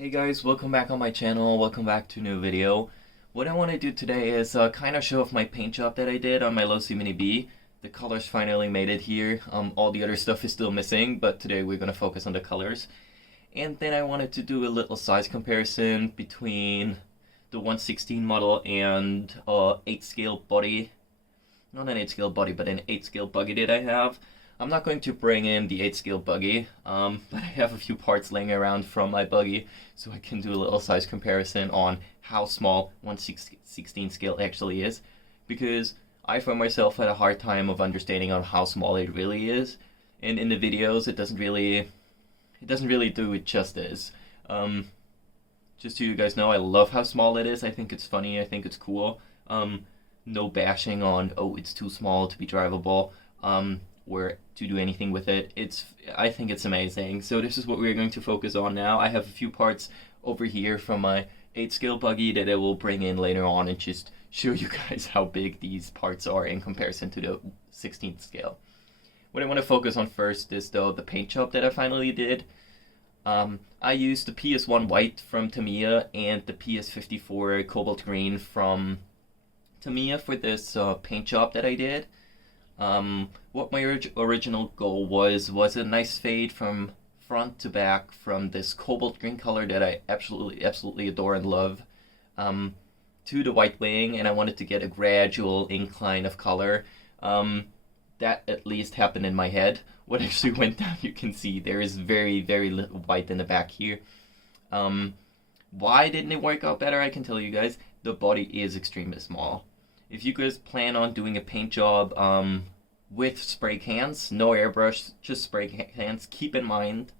Hey guys, welcome back on my channel, welcome back to a new video. What I want to do today is kind of show off my paint job that I did on my Losi Mini B. The colors finally made it here, all the other stuff is still missing, but today we're going to focus on the colors. And then I wanted to do a little size comparison between the 1/16 model and 8 scale body. Not an 8 scale body, but an 8 scale buggy that I have. I'm not going to bring in the 8 scale buggy, but I have a few parts laying around from my buggy, so I can do a little size comparison on how small 1/16 scale actually is, because I for myself had a hard time of understanding on how small it really is, and in the videos it doesn't really do it justice. Just so you guys know, I love how small it is. I think it's funny. I think it's cool. No bashing on, oh, it's too small to be drivable. Or to do anything with it. I think it's amazing. So this is what we're going to focus on now. I have a few parts over here from my 8 scale buggy that I will bring in later on and just show you guys how big these parts are in comparison to the 16th scale. What I want to focus on first is though the paint job that I finally did. I used the PS1 white from Tamiya and the PS54 cobalt green from Tamiya for this paint job that I did. What my original goal was a nice fade from front to back from this cobalt green color that I absolutely adore and love, to the white wing, and I wanted to get a gradual incline of color. That at least happened in my head. What actually went down, you can see there is very little white in the back here. Why didn't it work out better? I can tell you guys, the body is extremely small. If you guys plan on doing a paint job with spray cans, no airbrush, just spray cans, keep in mind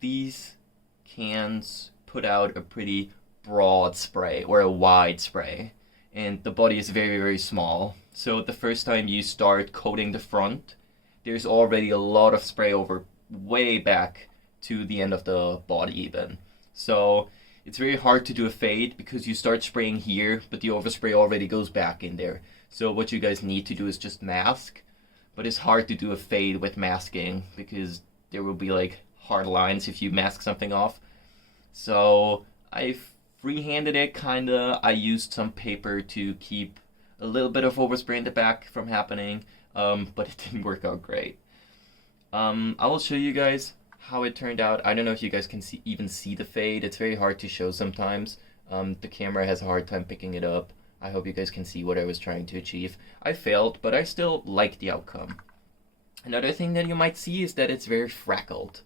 these cans put out a pretty broad spray or a wide spray, and the body is very small. So the first time you start coating the front, there's already a lot of spray over way back to the end of the body even. So it's very hard to do a fade because you start spraying here, but the overspray already goes back in there. So what you guys need to do is just mask, but it's hard to do a fade with masking because there will be like hard lines if you mask something off. So I freehanded it kinda. I used some paper to keep a little bit of overspray in the back from happening, but it didn't work out great. I will show you guys how it turned out. I don't know if you guys can even see the fade. It's very hard to show sometimes. The camera has a hard time picking it up. I hope you guys can see what I was trying to achieve. I failed, but I still like the outcome. Another thing that you might see is that it's very frackled.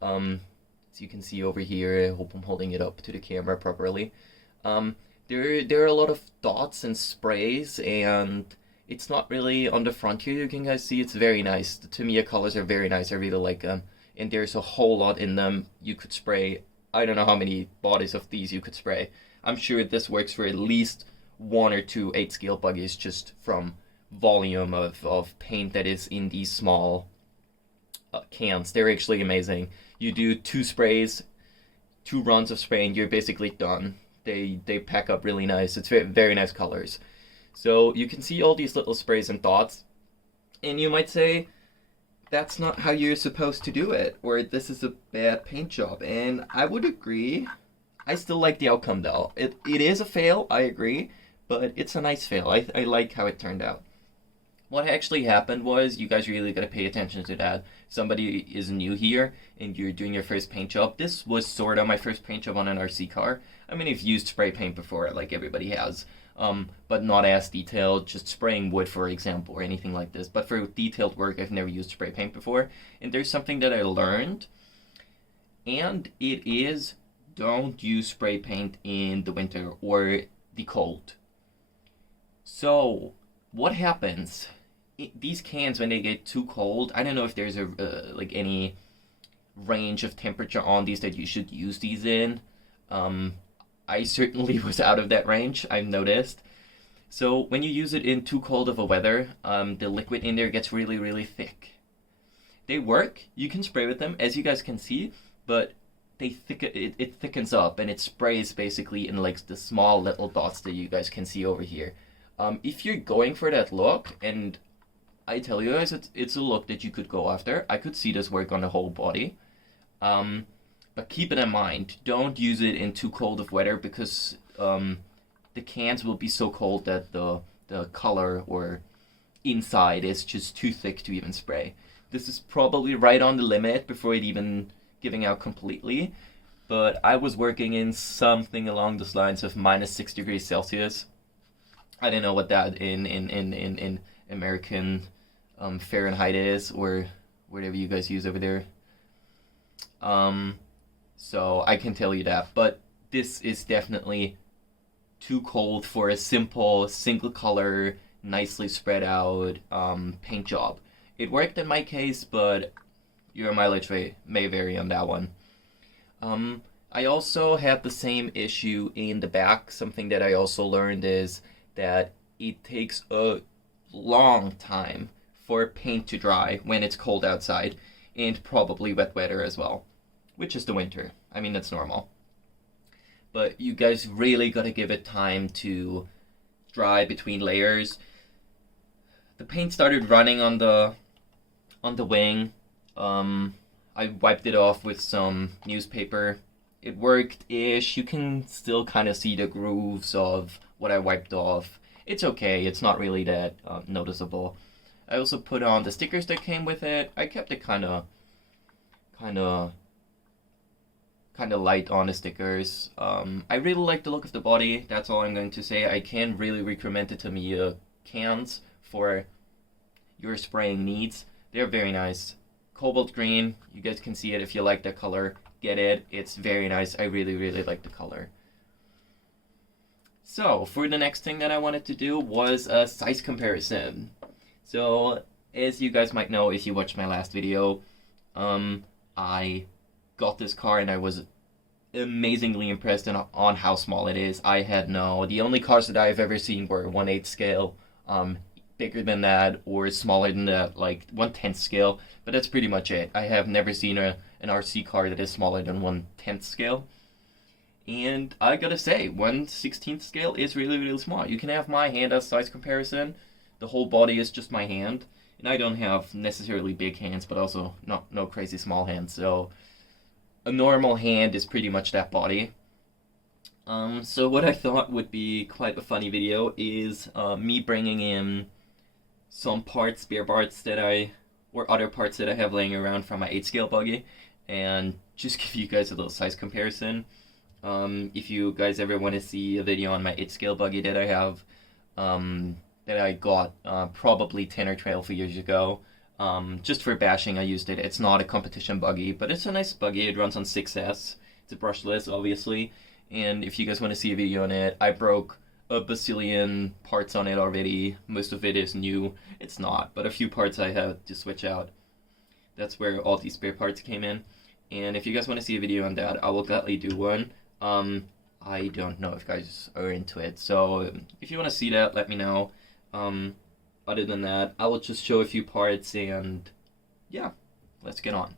As you can see over here, I hope I'm holding it up to the camera properly. There are a lot of dots and sprays, and it's not really on the front here. You can guys see it's very nice. The Tamiya colors are very nice. I really like them. And there's a whole lot in them. You could spray, I don't know how many bodies of these you could spray. I'm sure this works for at least 1 or 2 8 scale buggies just from volume of paint that is in these small cans. They're actually amazing. You do 2 sprays, 2 runs of spray, and you're basically done. They pack up really nice. It's very nice colors. So you can see all these little sprays and dots, and you might say, that's not how you're supposed to do it, or this is a bad paint job, and I would agree. I still like the outcome though. It is a fail, I agree, but it's a nice fail. I like how it turned out. What actually happened was, you guys really gotta pay attention to that. Somebody is new here, and you're doing your first paint job. This was sort of my first paint job on an RC car. I mean, I've used spray paint before, like everybody has. But not as detailed, just spraying wood, for example, or anything like this. But for detailed work, I've never used spray paint before. And there's something that I learned, and it is, don't use spray paint in the winter or the cold. So, what happens? These cans, when they get too cold, I don't know if there's like any range of temperature on these that you should use these in. I certainly was out of that range, I've noticed. So when you use it in too cold of a weather, the liquid in there gets really thick. They work, you can spray with them, as you guys can see, but it thickens up, and it sprays basically in like the small little dots that you guys can see over here. If you're going for that look, and I tell you guys, it's a look that you could go after. I could see this work on the whole body. But keep it in mind, don't use it in too cold of weather because the cans will be so cold that the color or inside is just too thick to even spray. This is probably right on the limit before it even giving out completely, but I was working in something along those lines of -6 degrees Celsius. I don't know what that in American Fahrenheit is, or whatever you guys use over there. So I can tell you that, but this is definitely too cold for a simple single color, nicely spread out paint job. It worked in my case, but your mileage may vary on that one. I also had the same issue in the back. Something that I also learned is that it takes a long time for paint to dry when it's cold outside, and probably wet weather as well, which is the winter. I mean, that's normal. But you guys really gotta give it time to dry between layers. The paint started running on the wing. I wiped it off with some newspaper. It worked-ish. You can still kind of see the grooves of what I wiped off. It's okay. It's not really that noticeable. I also put on the stickers that came with it. I kept it kind of light on the stickers. I really like the look of the body. That's all I'm going to say. I can really recommend the Tamiya cans for your spraying needs. They're very nice. Cobalt green. You guys can see it if you like that color. Get it. It's very nice. I really, really like the color. So, for the next thing that I wanted to do was a size comparison. So, as you guys might know if you watched my last video, I got this car and I was amazingly impressed on how small it is. The only cars that I've ever seen were 1/8 scale, bigger than that or smaller than that, like 1/10 scale, but that's pretty much it. I have never seen an RC car that is smaller than 1/10 scale. And I gotta say, 1/16 scale is really, really small. You can have my hand as size comparison. The whole body is just my hand. And I don't have necessarily big hands, but also no crazy small hands. So a normal hand is pretty much that body. So what I thought would be quite a funny video is me bringing in some spare parts or other parts that I have laying around from my 8 scale buggy, and just give you guys a little size comparison. If you guys ever want to see a video on my 8 scale buggy that I have, that I got probably 10 or 12 years ago, just for bashing I used it. It's not a competition buggy, but it's a nice buggy. It runs on 6S. It's a brushless, obviously, and if you guys want to see a video on it, I broke a bazillion parts on it already. Most of it is new. It's not, but a few parts I have to switch out. That's where all these spare parts came in. And if you guys want to see a video on that, I will gladly do one. I don't know if guys are into it, so if you want to see that, let me know. Other than that, I will just show a few parts, and yeah, let's get on.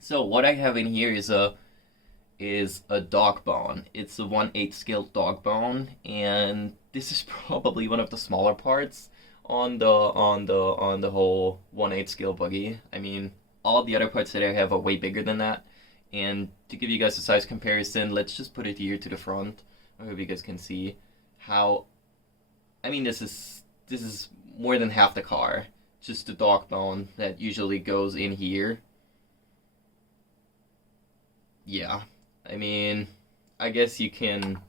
So what I have in here is a dog bone. It's a 1/8 scale dog bone, and this is probably one of the smaller parts on the whole 1/8 scale buggy. I mean, all the other parts that I have are way bigger than that. And to give you guys a size comparison, let's just put it here to the front. I hope you guys can see how. I mean, this is more than half the car. Just the dog bone that usually goes in here. Yeah, I mean, I guess you can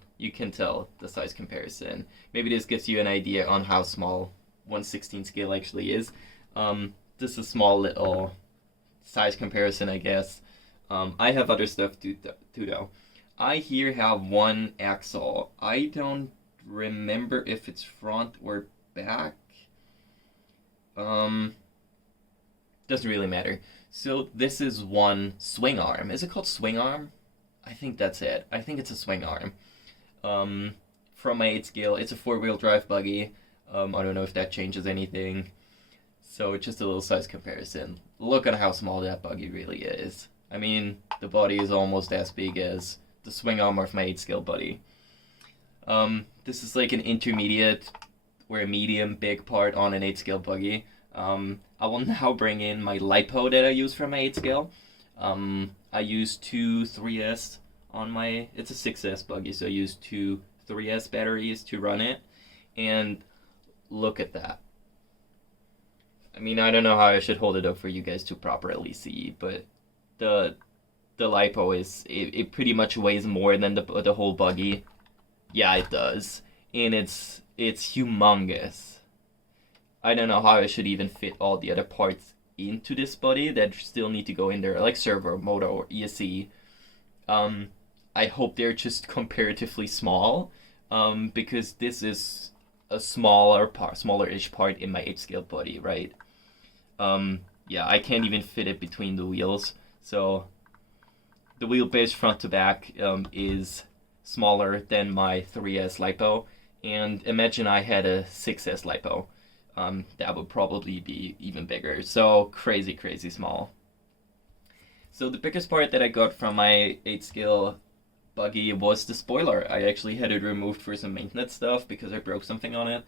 tell the size comparison. Maybe this gives you an idea on how small 1/16 scale actually is. This is a small little size comparison, I guess. I have other stuff too though. I here have one axle. I don't remember if it's front or back. Doesn't really matter. So this is one swing arm. Is it called swing arm? I think that's it. I think it's a swing arm. From my 8 scale, it's a 4-wheel drive buggy. I don't know if that changes anything. So just a little size comparison. Look at how small that buggy really is. I mean, the body is almost as big as the swing arm of my 8 scale buddy. This is like an intermediate or a medium big part on an 8 scale buggy. I will now bring in my LiPo that I use for my 8 scale. I use two 3S on my, it's a 6S buggy, so I use two 3S batteries to run it, and look at that. I mean, I don't know how I should hold it up for you guys to properly see, but the lipo is, it pretty much weighs more than the whole buggy. Yeah, it does. And it's humongous. I don't know how I should even fit all the other parts into this body that still need to go in there, like servo, motor, or ESC. I hope they're just comparatively small, because this is a smaller-ish part in my 8-scale body, right? Yeah, I can't even fit it between the wheels, so the wheelbase front to back is smaller than my 3S lipo, and imagine I had a 6S lipo. That would probably be even bigger, so crazy, crazy small. So the biggest part that I got from my 8-scale buggy was the spoiler. I actually had it removed for some maintenance stuff because I broke something on it.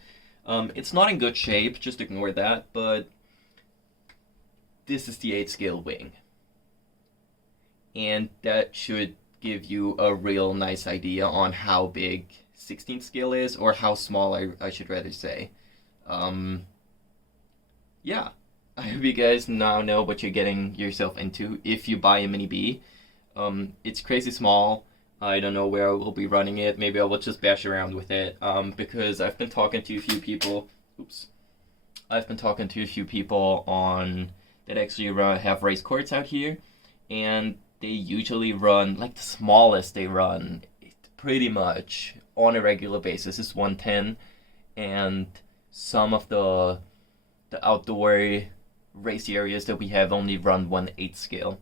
It's not in good shape, just ignore that, but this is the 8-scale wing. And that should give you a real nice idea on how big 16th scale is, or how small I should rather say. Yeah, I hope you guys now know what you're getting yourself into if you buy a Mini B. It's crazy small. I don't know where I will be running it. Maybe I will just bash around with it, because I've been talking to a few people. I've been talking to a few people that actually have race courts out here, and they usually run, like the smallest they run, pretty much on a regular basis is 110, and some of the outdoor race areas that we have only run 1/8 scale.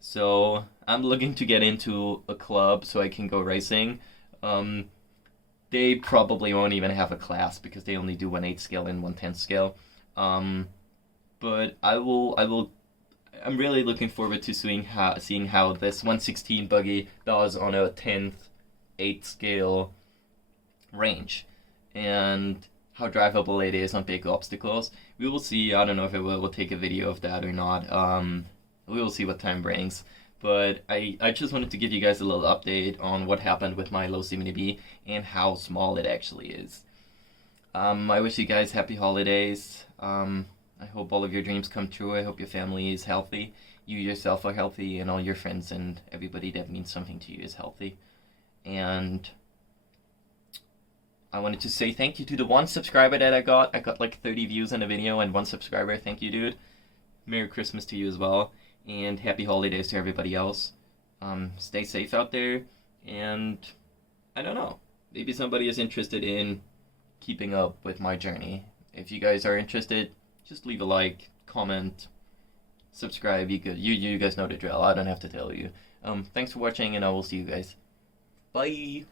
So I'm looking to get into a club so I can go racing. They probably won't even have a class because they only do 1/8 scale and 1/10 scale. But I'm really looking forward to seeing how this 116 buggy does on a 10th 8 scale range, and how drivable it is on big obstacles. We will see. I don't know if we'll take a video of that or not. We will see what time brings. But I just wanted to give you guys a little update on what happened with my Losi Mini B and how small it actually is. I wish you guys happy holidays. I hope all of your dreams come true. I hope your family is healthy. You yourself are healthy, and all your friends and everybody that means something to you is healthy. And I wanted to say thank you to the one subscriber that I got. I got like 30 views on a video and one subscriber. Thank you, dude. Merry Christmas to you as well. And happy holidays to everybody else. Stay safe out there. And I don't know. Maybe somebody is interested in keeping up with my journey. If you guys are interested, just leave a like, comment, subscribe. You guys know the drill. I don't have to tell you. Thanks for watching, and I will see you guys. Bye!